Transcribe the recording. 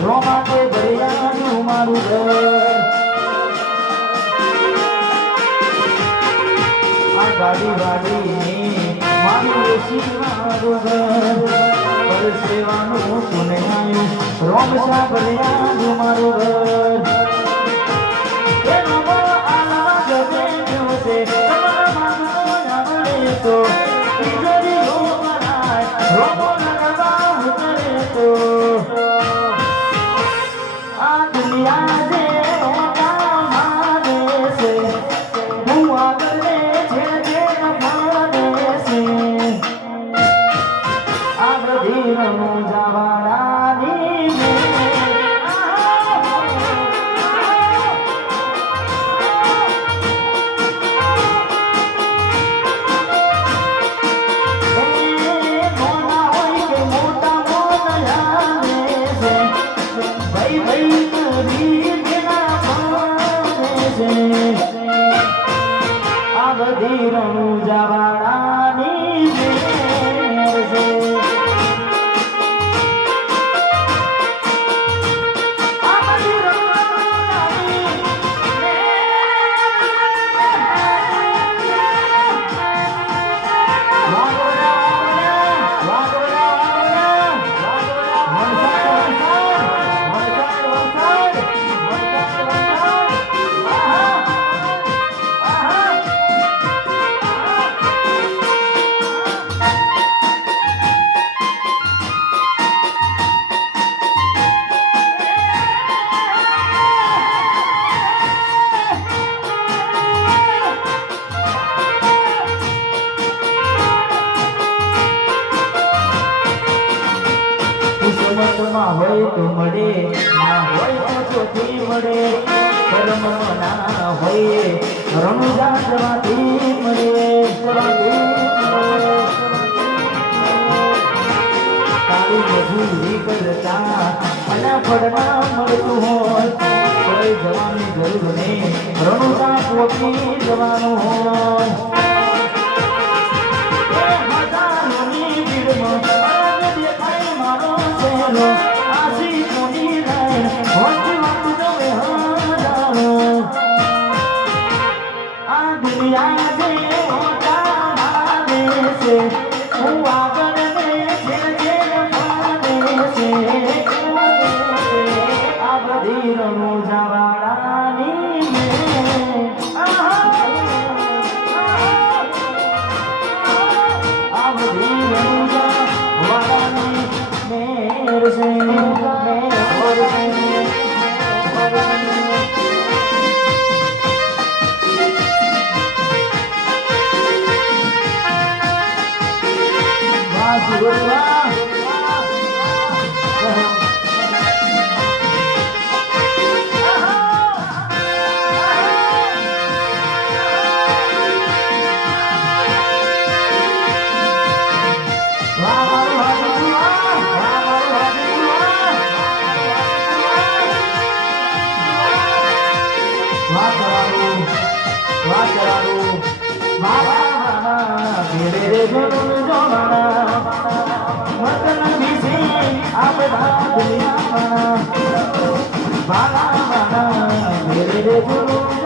રોમાટે ભર્યાનું મારું ઘર આ ગાડી વાડીની મારું એસી મારું ઘર પરસેવાનું સુનૈયું રોમશા ભર્યાનું મારું ઘર એનો આલા ગમે છે તમારા માનું આવડે તો તિજોરી રોમરાય રોમો નગવા ઉતરે તો આ દુનિયા જે રોકા મારે છે હું આગળ છે જે નફાને છે આ બધી જવાનાની આ બધી રણું જવાનાની છે કિસ્મતમાં હોય તો મળે ના હોય તો ચોથી મળે કર્મ ના હોય રણુજા જવાથી મળે તારી મજૂરી કરતા અને ફળના મળતું હોય કોઈ જવાની જરૂર નહીં રણુજા પોતી જવાનું હોય આસી કોની રાય હોતી વાત તમે હજારો આ દુનિયા જે હોતા મારે છે હું આગળ છે જે મારે છે આ બધી રણું જવાડાની આ બધી રણું જવાડાની Bala bala, mere re